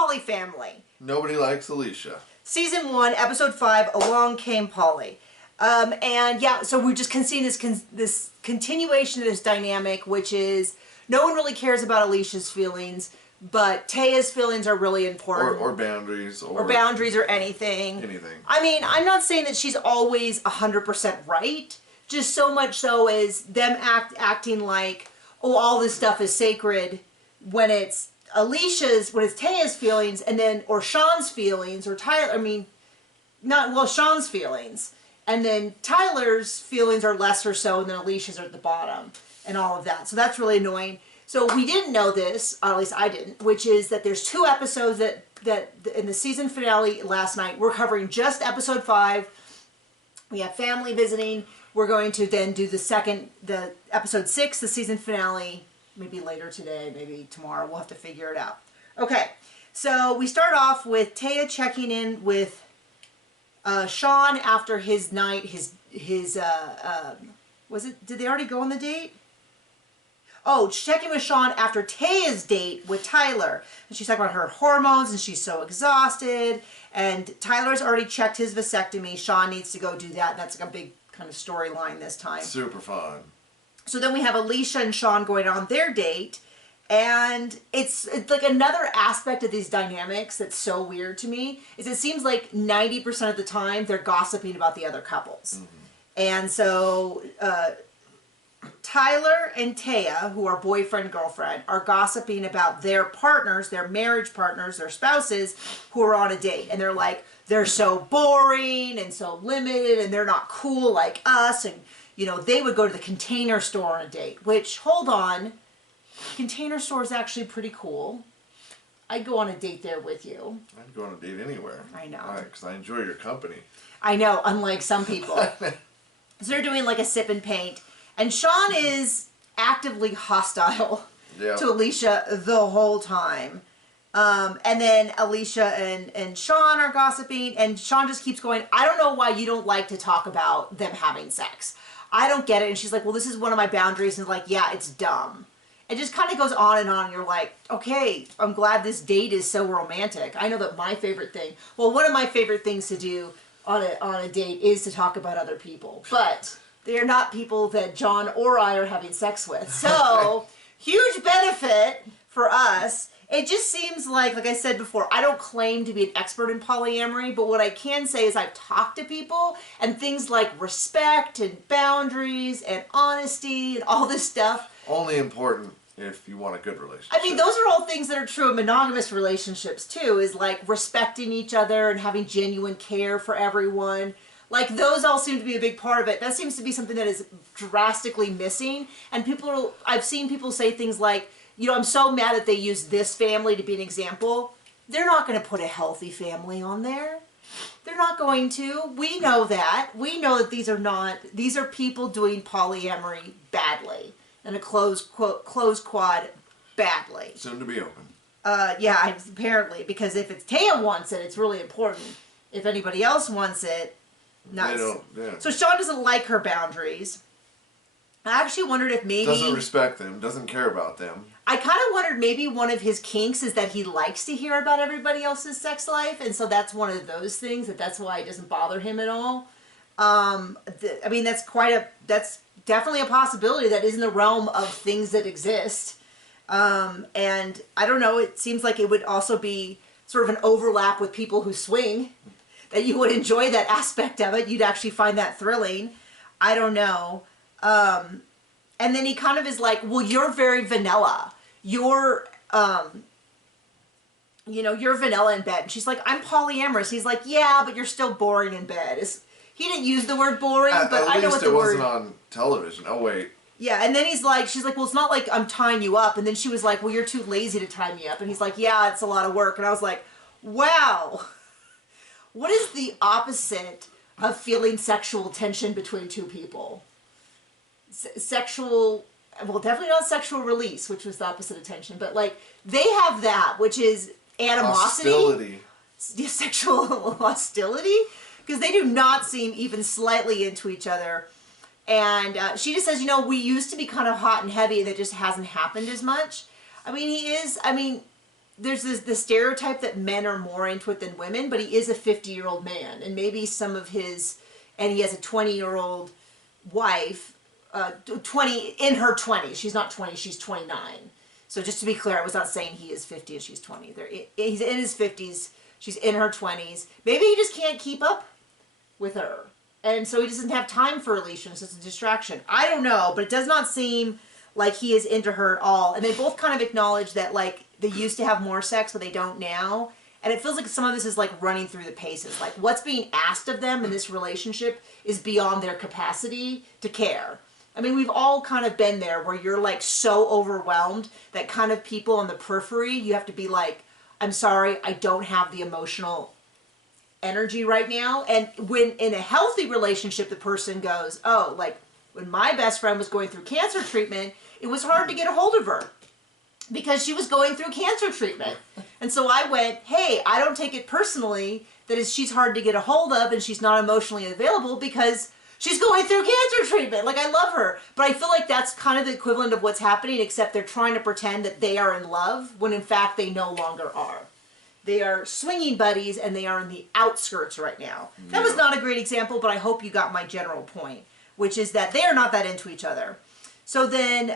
Polyfamily. Nobody likes Alicia. Season 1, episode 5, Along Came Polly. And yeah, so we're just seeing this continuation of this dynamic, which is no one really cares about Alicia's feelings, but Taya's feelings are really important. Or boundaries. Or boundaries or anything. Anything. I mean, I'm not saying that she's always 100% right, just so much so as them acting like, oh, all this stuff is sacred when it's Taya's feelings, and then, or Sean's feelings, or Tyler, I mean, Sean's feelings. And then Tyler's feelings are lesser so, and then Alicia's are at the bottom, and all of that. So that's really annoying. So we didn't know this, or at least I didn't, which is that there's 2 episodes that in the season finale last night, we're covering just episode 5. We have family visiting. We're going to then do the episode 6, the season finale, maybe later today, maybe tomorrow. We'll have to figure it out. Okay, so we start off with Taya checking in with Sean after his night, did they already go on the date? Oh, checking with Sean after Taya's date with Tyler. And she's talking about her hormones and she's so exhausted. And Tyler's already checked his vasectomy. Sean needs to go do that. That's like a big kind of storyline this time. Super fun. So then we have Alicia and Sean going on their date. And it's like another aspect of these dynamics that's so weird to me is it seems like 90% of the time they're gossiping about the other couples. Mm-hmm. And so Tyler and Taya, who are boyfriend, girlfriend, are gossiping about their partners, their marriage partners, their spouses who are on a date. And they're like, they're so boring and so limited and they're not cool like us. And, you know, they would go to the Container Store on a date, which, hold on, Container Store is actually pretty cool. I'd go on a date there with you. I'd go on a date anywhere. I know. Because I enjoy your company. I know, unlike some people. So they're doing like a sip and paint. And Sean is actively hostile to Alicia the whole time. And then Alicia and Sean are gossiping. And Sean just keeps going, I don't know why you don't like to talk about them having sex. I don't get it. And she's like, well, this is one of my boundaries. And like, yeah, it's dumb. It just kind of goes on and on. You're like, okay, I'm glad this date is so romantic. I know that my favorite thing, well, one of my favorite things to do on a date is to talk about other people. But they're not people that John or I are having sex with. So, huge benefit for us. It just seems like I said before, I don't claim to be an expert in polyamory, but what I can say is I've talked to people and things like respect and boundaries and honesty and all this stuff. Only important if you want a good relationship. I mean, those are all things that are true in monogamous relationships too, is like respecting each other and having genuine care for everyone. Like, those all seem to be a big part of it. That seems to be something that is drastically missing. And I've seen people say things like, you know, I'm so mad that they use this family to be an example. They're not going to put a healthy family on there. They're not going to. We know that. We know that these are people doing polyamory badly. And a closed quad badly. Soon to be open. Yeah, apparently. Because if it's Taya wants it, it's really important. If anybody else wants it, nice. They don't, yeah. So Sean doesn't like her boundaries. I actually wondered if maybe... Doesn't respect them, doesn't care about them. I kind of wondered maybe one of his kinks is that he likes to hear about everybody else's sex life, and so that's one of those things, that's why it doesn't bother him at all. I mean, that's definitely a possibility that is in the realm of things that exist. And I don't know, it seems like it would also be sort of an overlap with people who swing, that you would enjoy that aspect of it. You'd actually find that thrilling. I don't know. And then he kind of is like, well, you're very vanilla. You're vanilla in bed. And she's like, I'm polyamorous. He's like, yeah, but you're still boring in bed. He didn't use the word boring, but I know what the word... At least it wasn't on television. Oh, wait. Yeah, and then she's like, well, it's not like I'm tying you up. And then she was like, well, you're too lazy to tie me up. And he's like, yeah, it's a lot of work. And I was like, wow. What is the opposite of feeling sexual tension between two people? Sexual, well, definitely not sexual release, which was the opposite of tension, but like, they have that, which is animosity. Hostility. Sexual hostility, because they do not seem even slightly into each other. And she just says, you know, we used to be kind of hot and heavy, and it just hasn't happened as much. I mean, there's the stereotype that men are more into it than women, but he is a 50-year-old man, and maybe some of his, and he has a 20-year-old wife, 20 in her 20s. She's not 20, she's 29. So just to be clear, I was not saying he is 50 and she's 20. He's in his 50s, she's in her 20s. Maybe he just can't keep up with her, and so he doesn't have time for Alicia. It's just a distraction. I don't know, but it does not seem like he is into her at all. And they both kind of acknowledge that, like, they used to have more sex, but they don't now. And it feels like some of this is like running through the paces. Like, what's being asked of them in this relationship is beyond their capacity to care. I mean, we've all kind of been there where you're like so overwhelmed that kind of people on the periphery, you have to be like, I'm sorry, I don't have the emotional energy right now. And when in a healthy relationship, the person goes, oh, like when my best friend was going through cancer treatment, it was hard to get a hold of her because she was going through cancer treatment. And so I went, hey, I don't take it personally that she's hard to get a hold of and she's not emotionally available because she's going through cancer treatment. Like, I love her. But I feel like that's kind of the equivalent of what's happening, except they're trying to pretend that they are in love when in fact they no longer are. They are swinging buddies and they are in the outskirts right now. That was not a great example, but I hope you got my general point, which is that they are not that into each other. So then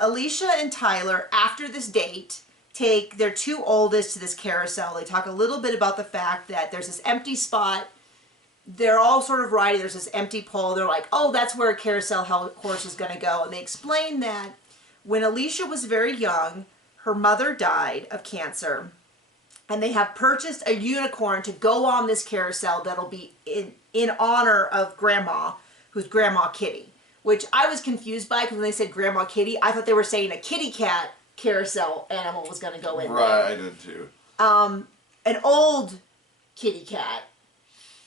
Alicia and Tyler, after this date, take their two oldest to this carousel. They talk a little bit about the fact that there's this empty spot. They're all sort of riding. There's this empty pole. They're like, oh, that's where a carousel horse is going to go. And they explain that when Alicia was very young, her mother died of cancer. And they have purchased a unicorn to go on this carousel that'll be in honor of Grandma, who's Grandma Kitty. Which I was confused by, because when they said Grandma Kitty, I thought they were saying a kitty cat carousel animal was going to go in there. Right, I did too. An old kitty cat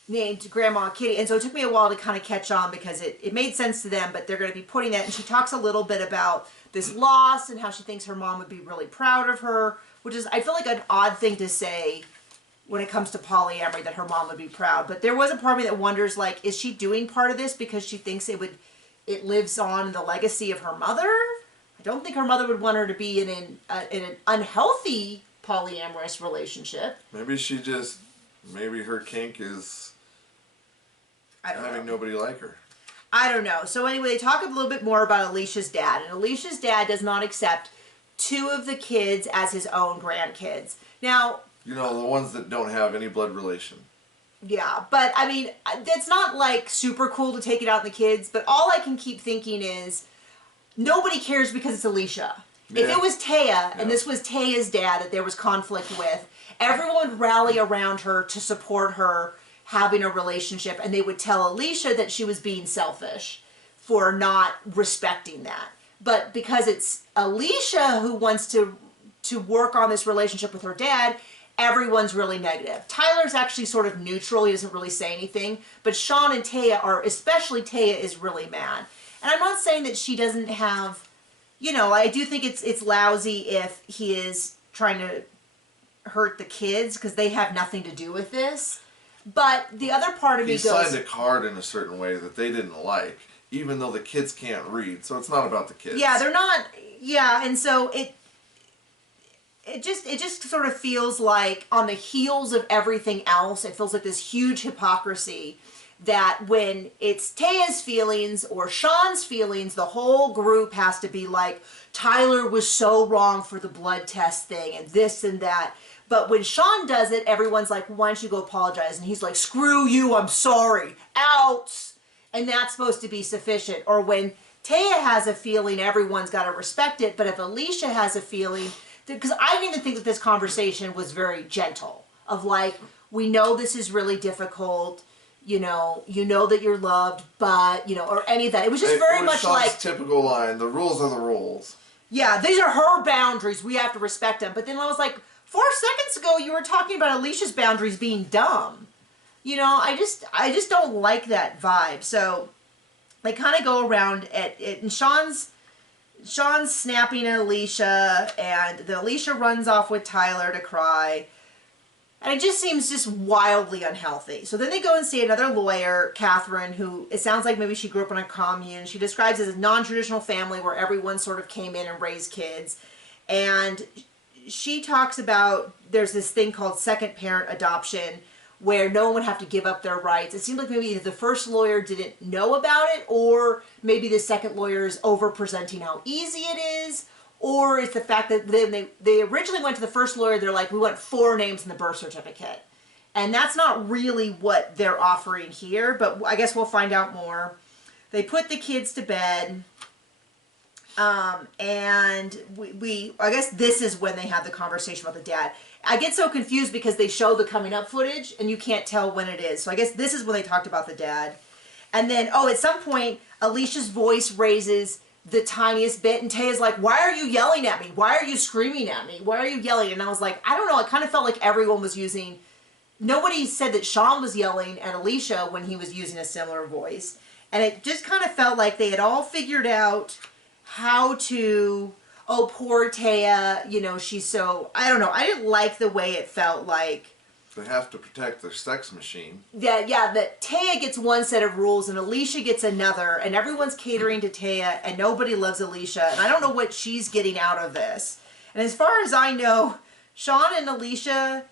named Grandma Kitty. And so it took me a while to kind of catch on because it made sense to them, but they're going to be putting that. And she talks a little bit about this loss and how she thinks her mom would be really proud of her, which is, I feel like, an odd thing to say when it comes to polyamory, that her mom would be proud. But there was a part of me that wonders, like, is she doing part of this because she thinks it lives on in the legacy of her mother? I don't think her mother would want her to be in an unhealthy polyamorous relationship. Maybe her kink is having nobody like her. I don't know. So anyway, they talk a little bit more about Alicia's dad. And Alicia's dad does not accept two of the kids as his own grandkids. Now, you know, the ones that don't have any blood relation. Yeah, but I mean, it's not like super cool to take it out on the kids, but all I can keep thinking is nobody cares because it's Alicia. Yeah. If it was Taya, and this was Taya's dad that there was conflict with, everyone would rally around her to support her having a relationship, and they would tell Alicia that she was being selfish for not respecting that. But because it's Alicia who wants to work on this relationship with her dad, everyone's really negative. Tyler's actually sort of neutral. He doesn't really say anything. But Sean and Taya are, especially Taya, is really mad. And I'm not saying that she doesn't have, you know, I do think it's lousy if he is trying to hurt the kids because they have nothing to do with this. But the other part of me goes... He signed a card in a certain way that they didn't like, even though the kids can't read. So it's not about the kids. Yeah, they're not... Yeah, and so it just sort of feels like on the heels of everything else, it feels like this huge hypocrisy that when it's Taya's feelings or Sean's feelings, the whole group has to be like, Tyler was so wrong for the blood test thing and this and that. But when Sean does it, everyone's like, why don't you go apologize? And he's like, screw you, I'm sorry. Out. And that's supposed to be sufficient. Or when Taya has a feeling, everyone's got to respect it. But if Alicia has a feeling... Because I didn't even think that this conversation was very gentle. Of like, we know this is really difficult, you know that you're loved, but, you know, or any of that. It was just very much Sean's like... typical line, the rules are the rules. Yeah, these are her boundaries, we have to respect them. But then I was like, 4 seconds ago you were talking about Alicia's boundaries being dumb. You know, I just don't like that vibe. So they kind of go around at it, and Sean's snapping at Alicia, and the Alicia runs off with Tyler to cry. And it just seems just wildly unhealthy. So then they go and see another lawyer, Catherine, who it sounds like maybe she grew up in a commune. She describes it as a non-traditional family where everyone sort of came in and raised kids. And she talks about there's this thing called second parent adoption where no one would have to give up their rights. It seemed like maybe either the first lawyer didn't know about it, or maybe the second lawyer is over-presenting how easy it is, or it's the fact that they originally went to the first lawyer, they're like, we want 4 names in the birth certificate. And that's not really what they're offering here, but I guess we'll find out more. They put the kids to bed, and I guess this is when they have the conversation about the dad. I get so confused because they show the coming up footage, and you can't tell when it is. So I guess this is when they talked about the dad. And then, at some point, Alicia's voice raises the tiniest bit, and Taya's like, why are you yelling at me? Why are you screaming at me? Why are you yelling? And I was like, I don't know. It kind of felt like everyone was using... Nobody said that Sean was yelling at Alicia when he was using a similar voice. And it just kind of felt like they had all figured out how to... Oh, poor Taya, you know, she's so... I don't know. I didn't like the way it felt like... They have to protect their sex machine. That Taya gets one set of rules and Alicia gets another, and everyone's catering to Taya, and nobody loves Alicia, and I don't know what she's getting out of this. And as far as I know, Sean and Alicia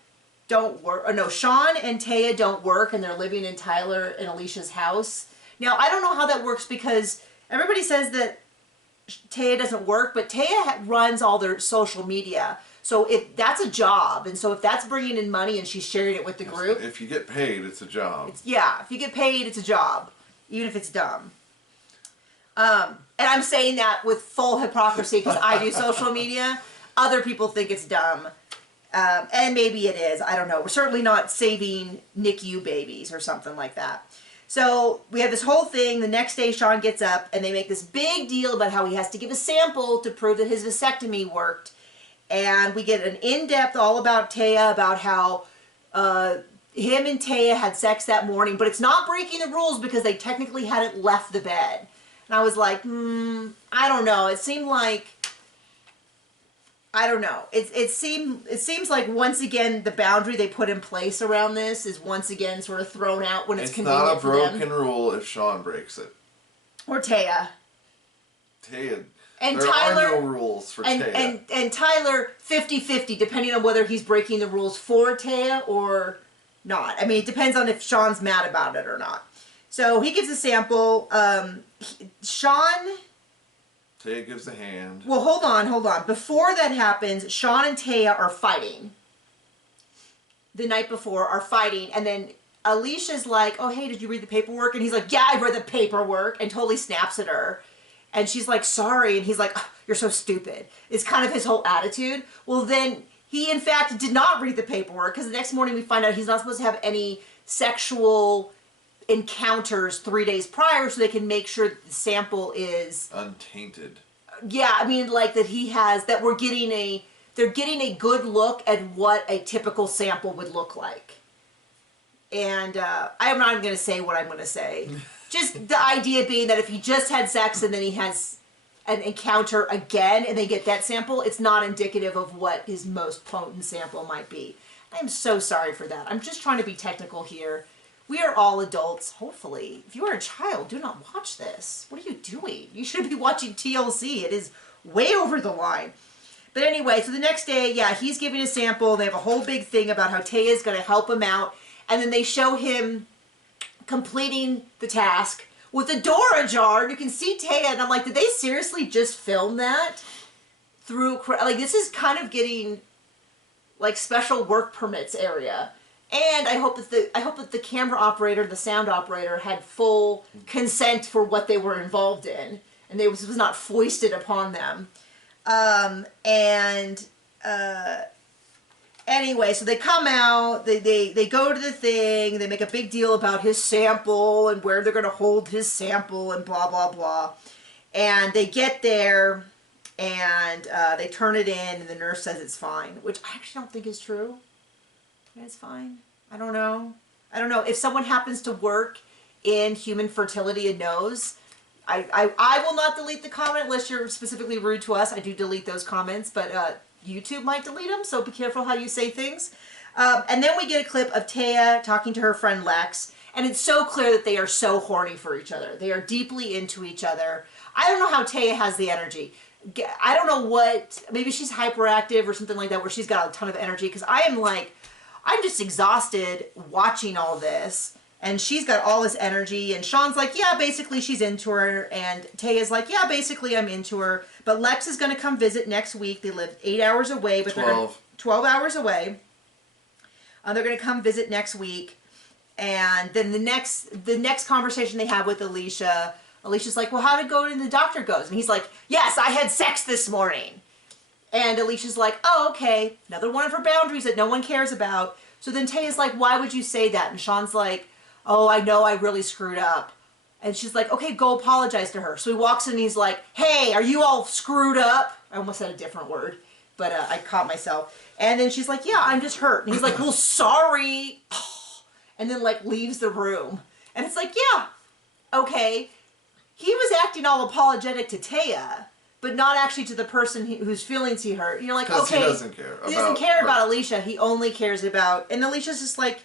don't work... Or no, Sean and Taya don't work, and they're living in Tyler and Alicia's house. Now, I don't know how that works because everybody says that Taya doesn't work, but Taya runs all their social media. So if that's a job, and so if that's bringing in money and she's sharing it with the group. If you get paid, it's a job. If you get paid, it's a job, even if it's dumb. And I'm saying that with full hypocrisy because I do social media. Other people think it's dumb. And maybe it is. I don't know. We're certainly not saving NICU babies or something like that. So we have this whole thing. The next day, Sean gets up, and they make this big deal about how he has to give a sample to prove that his vasectomy worked. And we get an in-depth all about Taya, about how him and Taya had sex that morning, but it's not breaking the rules because they technically hadn't left the bed. And I was like, I don't know. It seemed like... I don't know. It seems like once again the boundary they put in place around this is once again sort of thrown out when it's convenient for them. It's not a broken rule if Sean breaks it. Or Taya. And there Tyler, are no rules for Taya. And Tyler 50-50 depending on whether he's breaking the rules for Taya or not. I mean, it depends on if Sean's mad about it or not. So he gives a sample. Sean... Taya gives a hand. Well, hold on. Before that happens, Sean and Taya are fighting. The night before are fighting, and then Alicia's like, oh, hey, did you read the paperwork? And he's like, yeah, I read the paperwork, and totally snaps at her. And she's like, sorry, and he's like, oh, you're so stupid. It's kind of his whole attitude. Well, then he, in fact, did not read the paperwork, because the next morning we find out he's not supposed to have any sexual encounters 3 days prior so they can make sure that the sample is untainted. Yeah, I mean, like that he has, that they're getting a good look at what a typical sample would look like. And I'm not even going to say what I'm going to say. Just the idea being that if he just had sex and then he has an encounter again and they get that sample, it's not indicative of what his most potent sample might be. I'm so sorry for that. I'm just trying to be technical here. We are all adults, hopefully. If you are a child, do not watch this. What are you doing? You should be watching TLC. It is way over the line. But anyway, so the next day, yeah, he's giving a sample. They have a whole big thing about how Taya is going to help him out. And then they show him completing the task with the door ajar. And you can see Taya, and I'm like, did they seriously just film that? Like, this is kind of getting, like, special work permits area. And I hope that the camera operator, the sound operator, had full consent for what they were involved in, and it was not foisted upon them. Anyway, so they come out, they go to the thing, they make a big deal about his sample and where they're going to hold his sample and blah blah blah, and they get there and they turn it in, and the nurse says it's fine, which I actually don't think is true. It's fine. I don't know. If someone happens to work in human fertility and knows, I will not delete the comment unless you're specifically rude to us. I do delete those comments, but YouTube might delete them, so be careful how you say things. And then we get a clip of Taya talking to her friend Lex, and it's so clear that they are so horny for each other. They are deeply into each other. I don't know how Taya has the energy. I don't know what, maybe she's hyperactive or something like that where she's got a ton of energy, because I'm just exhausted watching all this. And she's got all this energy, and Sean's like, yeah, basically she's into her, and Taya's like, yeah, basically I'm into her, but Lex is going to come visit next week. They live 8 hours away, but 12 hours away. They're going to come visit next week, and then the next conversation they have with Alicia's like, well, how did go and the doctor goes? And he's like, yes, I had sex this morning. And Alicia's like, oh, okay, another one of her boundaries that no one cares about. So then Taya's like, why would you say that? And Sean's like, oh, I know I really screwed up. And she's like, okay, go apologize to her. So he walks in and he's like, hey, are you all screwed up? I almost said a different word, but I caught myself. And then she's like, yeah, I'm just hurt. And he's like, well, sorry. And then like leaves the room. And it's like, yeah, okay. He was acting all apologetic to Taya, but not actually to the person whose feelings he hurt. You're like, okay. He doesn't care. He doesn't care about Alicia. He only cares about, and Alicia's just like,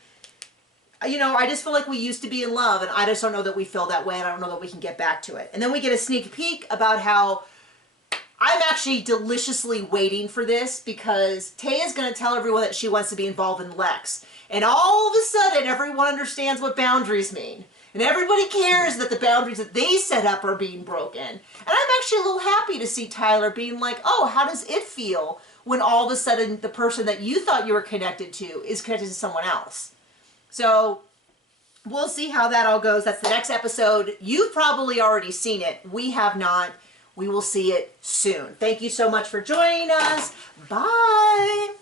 you know, I just feel like we used to be in love, and I just don't know that we feel that way, and I don't know that we can get back to it. And then we get a sneak peek about how I'm actually deliciously waiting for this, because Taya's going to tell everyone that she wants to be involved in Lex. And all of a sudden, everyone understands what boundaries mean. And everybody cares that the boundaries that they set up are being broken. And I'm actually a little happy to see Tyler being like, oh, how does it feel when all of a sudden the person that you thought you were connected to is connected to someone else? So we'll see how that all goes. That's the next episode. You've probably already seen it. We have not. We will see it soon. Thank you so much for joining us. Bye.